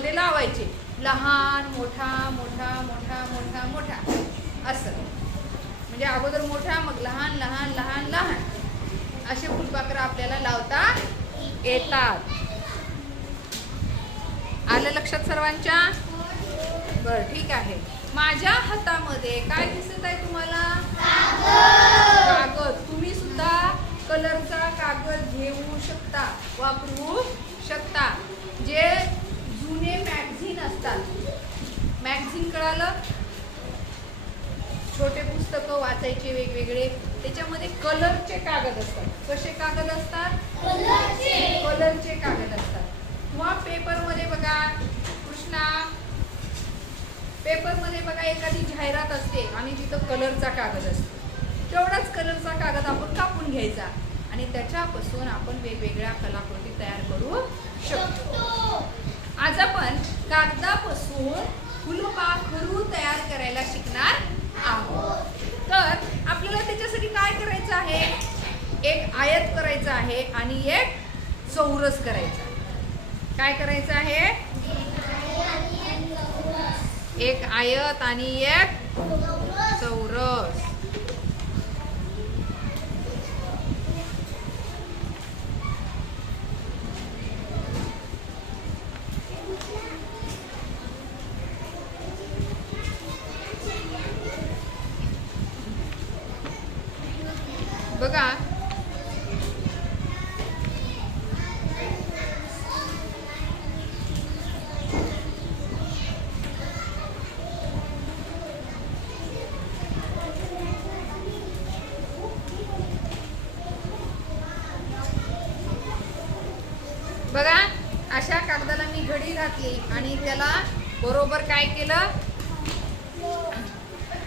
मध्ये लावायचे. लहान मोठा मोठा मोठा मोठा मोठा. असं. म्हणजे अगोदर मोठा मग लहान लहान लहान लहान. असे फुलपाखरं आपल्याला लावता येतात. आलं लक्षात सर्वांच्या? बर ठीक आहे. माझ्या हातामध्ये काय दिसत आहे तुम्हाला? कागद. तुम्ही सुद्धा कलरचा कागद घेऊ शकता वापरू शकता. जे जुने मॅगझिन असतात. मॅगझिन कळालं? छोटे पुस्तकं वाचायचे वेगवेगळे. त्याच्यामध्ये कलरचे कागद असतात. कसे कागद असतात? कलरचे कागद असतात. किंवा पेपरमध्ये बघा कृष्णा पेपरमध्ये बघा एखादी जाहिरात असते आणि तिथं कलरचा कागद असतो. तेवढाच कलरचा कागद आपण कापून घ्यायचा आणि त्याच्यापासून आपण वेगवेगळ्या कलाकृती तयार करू शकतो. आज आपण कागदापासून फुलपाखरू तयार करायला शिकणार आहोत. तर आपल्याला त्याच्यासाठी काय करायचं आहे? एक आयत करायचं आहे आणि एक चौरस करायचा आहे. काय करायचं आहे? एक आयत आणि एक चौरस. घातली आणि त्याला बरोबर काय केलं?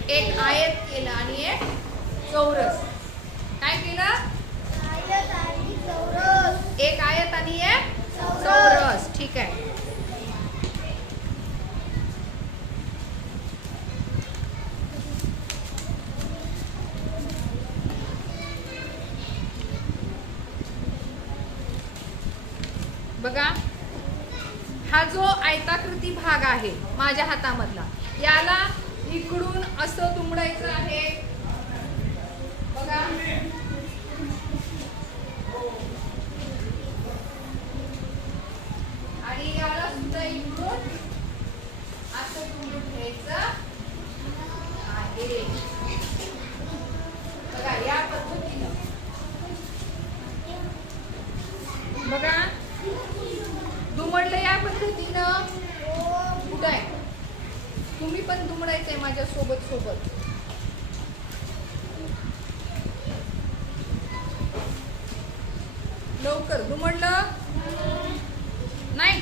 एक आयत केलं आणि एक चौरस काय केलं एक आयत आणि एक चौरस ठीक आहे बघा हा जो आयताकृती भाग आहे माझ्या हातामधला याला इकडून असं दुमडायचं आहे बघा आणि याला सुद्धा इकडून असं दुमडून घ्यायचं आहे बघा या पद्धतीनं बघा दुमडलं या पद्धतीनं कुठं आहे तुम्ही पण दुमडायचंय माझ्या सोबत सोबत लवकर दुमडलं नाही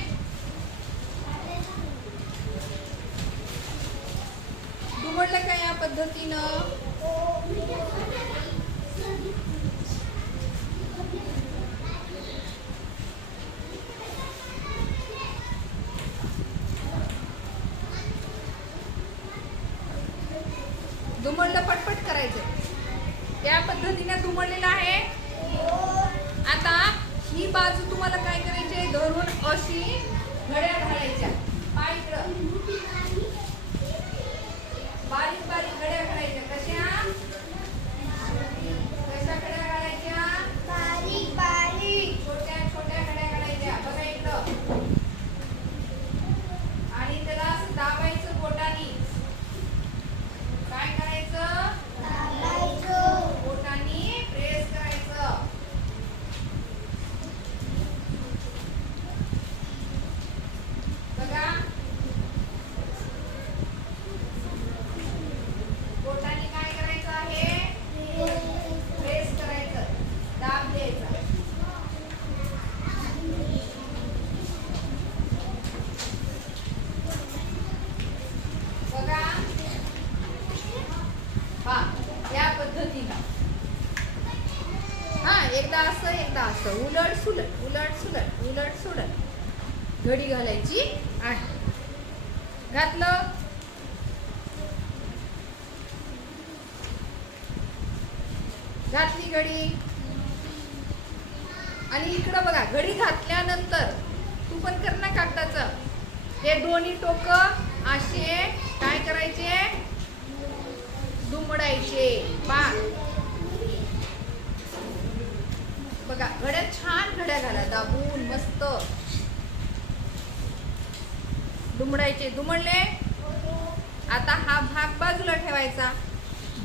दुमडलं का या पद्धतीनं दुमडलं पटपट करायचं. त्या पद्धतीने दुमडलेलं आहे. आता ही बाजू तुम्हाला काय करायची आहे? धरून अशी घड्या घालायच्या. एकदा असं एकदा असं. उलट सुलट उलट सुलट उलट सुलट. घडी घालायची आहे. घातलं. घातली घडी. आणि इकडं बघा घडी घातल्यानंतर तू पण कर ना कागदाचं. हे दोन्ही टोक असे काय करायचे? दुमडायचे. पा दाबून मस्त. दुमडायचे. दुमडले? आता हा भाग बाजूला ठेवायचा.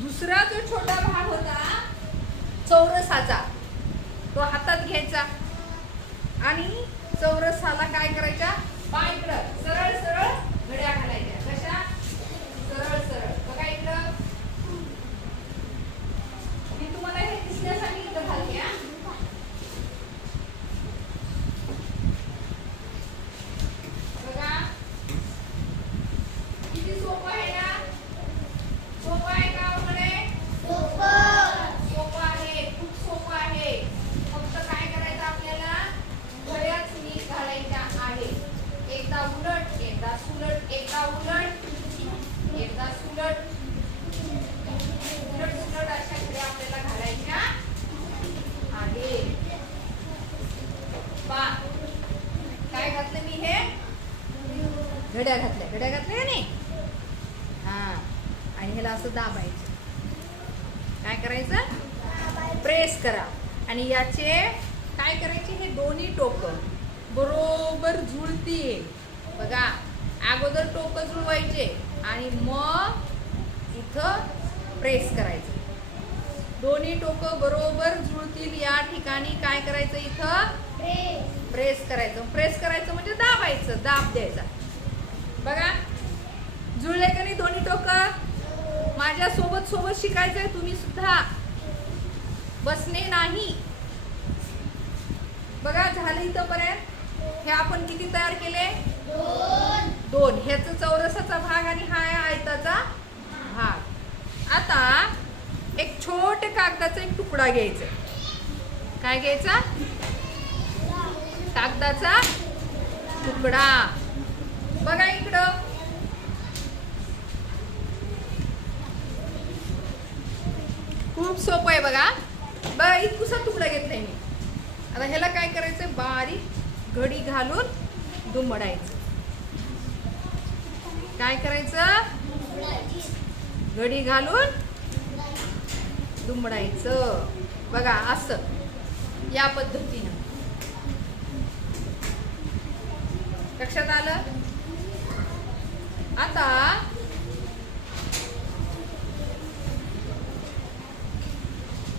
दुसरा जो छोटा भाग होता चौरसाचा तो हातात घ्यायचा. आणि चौरसाला काय करायचा? पायकडं सरळ सरळ घड्या घालायच्या कशा सरळ सरळ बघा इकडं मी तुम्हाला हे दिसण्यासाठी इथं घालते हा. बघा किती सोपं आहे ना सोपं आहे का अवघड आहे सोपं आहे खूप सोपं आहे फक्त काय करायचं आपल्याला घड्याच नीट घालायच्या आहे एकदा उलट एकदा सुलट एकदा उलट एकदा सुलट उलट सुलट अशा घड्या आपल्याला घालायच्या आहे पा काय घातलं मी हे घड्या घातल्या. घड्या घातल्या नाही? हा. आणि ह्याला असं दाबायचं. काय करायचं? प्रेस करा. आणि याचे काय करायचे? हे दोन्ही टोक बरोबर जुळतील. बघा अगोदर टोक जुळवायचे आणि मग इथं प्रेस करायचं. दोन्ही टोक बरोबर जुळतील या ठिकाणी. काय करायचं इथं? प्रेस करायचं. प्रेस करायचं म्हणजे दाबायचं. दाब द्यायचा. बघा जुळले का नाही दोन्ही टोक? माझ्या सोबत सोबत शिकायचंय तुम्ही सुद्धा. बसणे नाही. बघा झालं इथंपर्यंत. हे आपण किती तयार केले? दोन. ह्याच चौरसाचा भाग आणि हा आहे आयताचा भाग. आता एक छोट कागदाचा एक तुकडा घ्यायचा. काय घ्यायचा? कागदाचा तुकडा. बघा इकडं. खूप सोपं आहे बघा. बघा इतकुसा तुकडा घेतलाय मी. आता ह्याला काय करायचंय? बारीक घडी घालून दुमडायचं. काय करायचं? घडी घालून दुमडायचं. बघा असं. या पद्धतीनं. लक्षात आलं? आता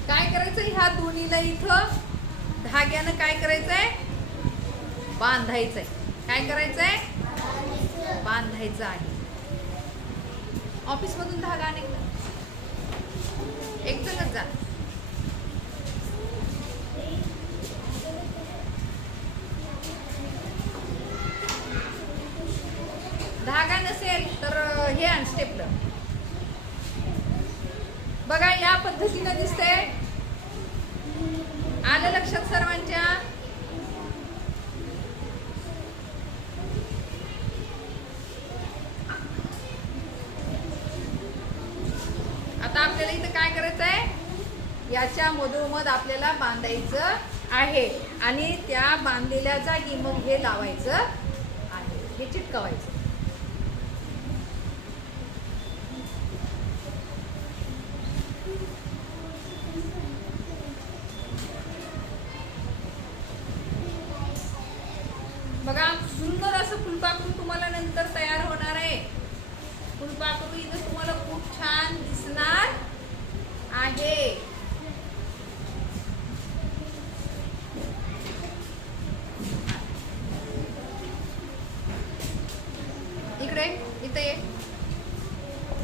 काय करायचं ह्या दोन्हीला इथं धाग्यानं काय करायचंय? बांधायचंय. काय करायचंय? बांधायचं आहे. ऑफिस मधून धागा आणि एक जणच जा धागा नसेल तर हे आण स्टेपलर बघा या पद्धतीनं दिसतंय. आलं लक्षात सर्वांच्या? आता आपल्याला इथं काय करायचं आहे याच्या मधोमध आपल्याला बांधायचं आहे. आणि त्या बांधलेल्या जागी मग हे लावायचं आहे. हे चिटकवायचं बघा सुंदर असं फुलपाखरू तुम्हाला नंतर तयार होणार आहे फुलपाखरू इथं तुम्हाला खूप छान दिसणार आहे इकडे इथे ये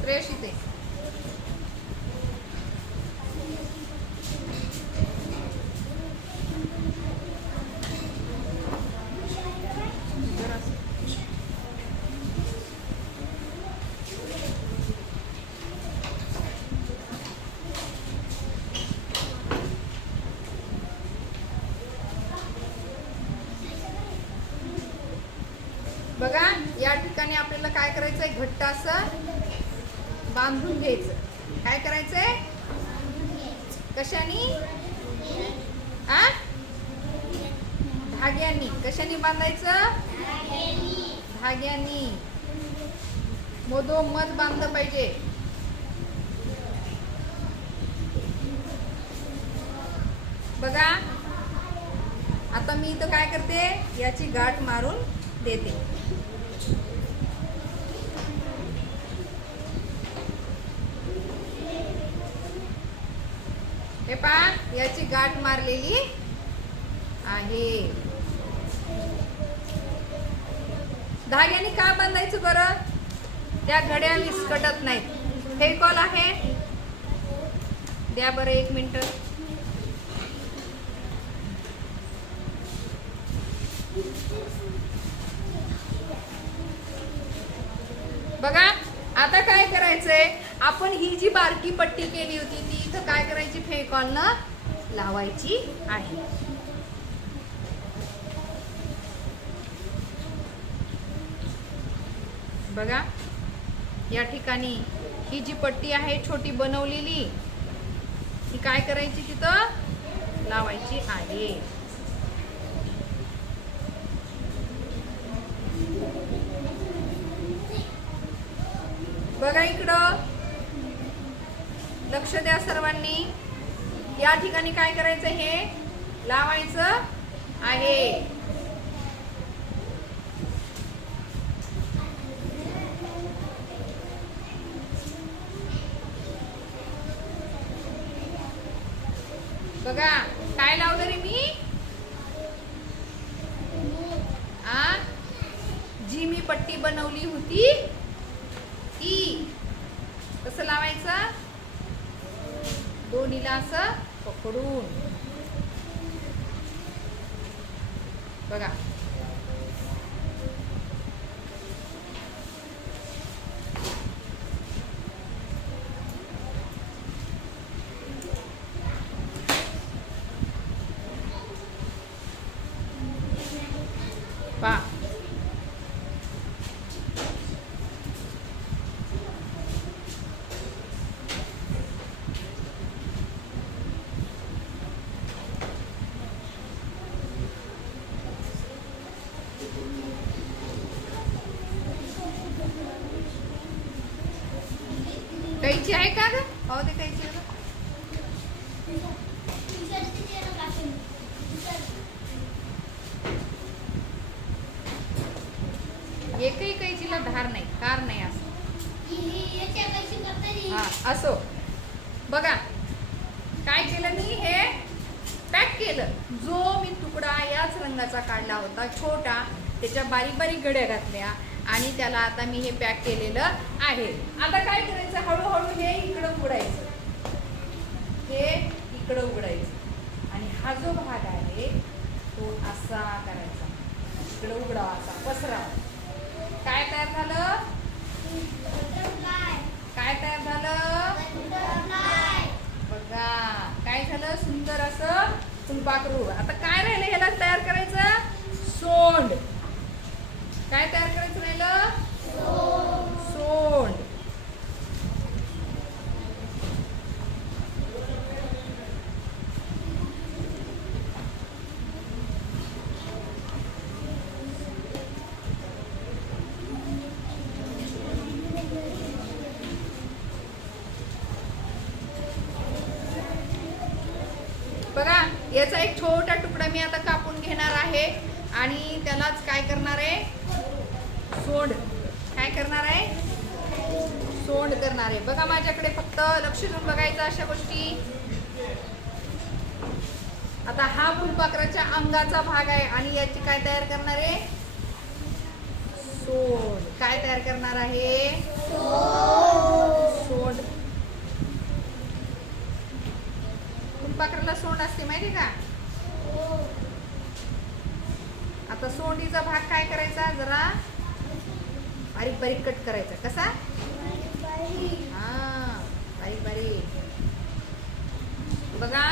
श्रेयश इथे जरासं. बघा या ठिकाणी आपल्याला काय करायचंय? घट्ट असं बांधून घ्यायचं. काय करायचंय? कशानी? आ? धाग्यानी. कशाने बांधायचं? धाग्यानी. मधोमध बांधलं पाहिजे. बघा. आता मी इथं काय करते? याची गाठ मारून देते. हे पा याची गाठ मारलेली आहे. धाग्याने का बांधायचं बरं? त्या घड्या विस्कटत नाहीत. हे कॉल आहे? द्या बरं एक मिनिट बघा आता काय करायचंय. आपण ही जी बारकी पट्टी केली होती ती इथं काय करायची? फेकॉलनं लावायची आहे. बघा या ठिकाणी ही जी पट्टी आहे छोटी बनवलेली ती काय करायची तिथं? लावायची आहे. बघा इकडं. लक्ष द्या सर्वांनी. या ठिकाणी काय करायचं हे? लावायचं आहे बघा काय लावलं रे मी आ जी मी पट्टी बनवली होती ती कसं लावायचं दोन्हीला असं पकडून बघा पा कैची आहे का ग दे कैची. एकही कैचीला धार नाही कार नाही असं. हा असो. बघा काय केलं मी? हे पॅक केलं. जो मी तुकडा याच रंगाचा काढला होता छोटा त्याच्या बारीक बारीक घड्या घातल्या. आणि त्याला आता मी हे पॅक केलेलं आहे. आता काय करायचं? हळूहळू हे इकडं उघडायचं. हे इकडं उघडायचं. आणि हा जो भाग आहे तो असा करायचा. इकडं उघडावा असा पसरावा. काय तयार झालं? काय तयार झालं? बघा. काय झालं? सुंदर असं फुलपाखरू आता काय राहिलं? ह्याला तयार करायचं? सोंड. काय तयार करायचं राहिलं सोंड बघा याचा एक छोटा तुकडा मी आता कापून घेणार आहे. आणि त्यालाच काय करणार आहे? सोंड. काय करणार आहे? सोंड करणार आहे. बघा माझ्याकडे फक्त लक्ष देऊन बघायचं अशा गोष्टी. आता हा फुलपाखराच्या अंगाचा भाग आहे आणि याची काय तयार करणार आहे? सोंड. काय तयार करणार आहे? सोंड. फुलपाखराला सोंड असते माहिती का? आता सोंडीचा भाग काय करायचा? जरा बारीक बारीक कट करायचा. कसा? हा बारीक बारीक. बघा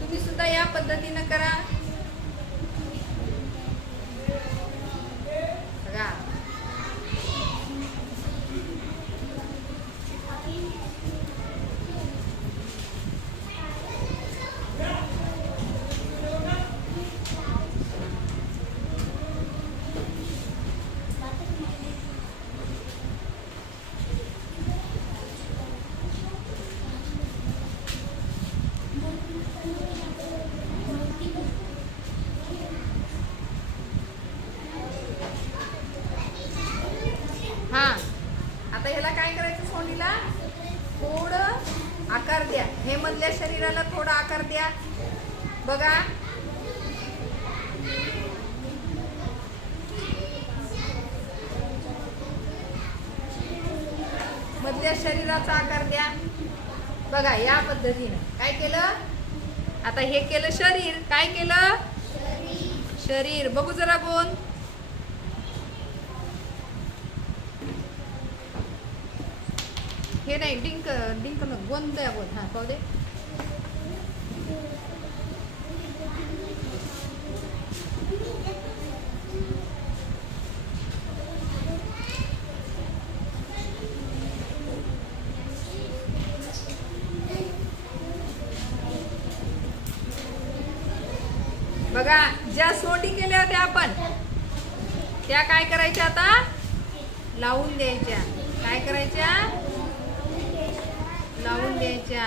तुम्ही सुद्धा या पद्धतीनं करा. मधल्या शरीराला थोडा आकार द्या. बघा. मधल्या शरीराचा आकार द्या. बघा या पद्धतीनं. काय केलं? आता हे केलं शरीर. काय केलं? शरीर. बघू जरा कोण हे नाही डिंक डिंक न गोंद द्या बोल हा पाहू दे बघा ज्या सोंडी केल्या होत्या आपण त्या काय करायच्या आता? लावून द्यायच्या. काय करायच्या? लावून द्यायच्या.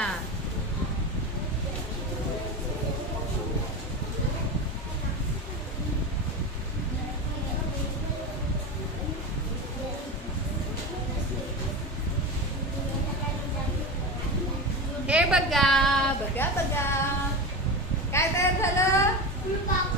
हे बघा बघा बघा. काय तयार झालं?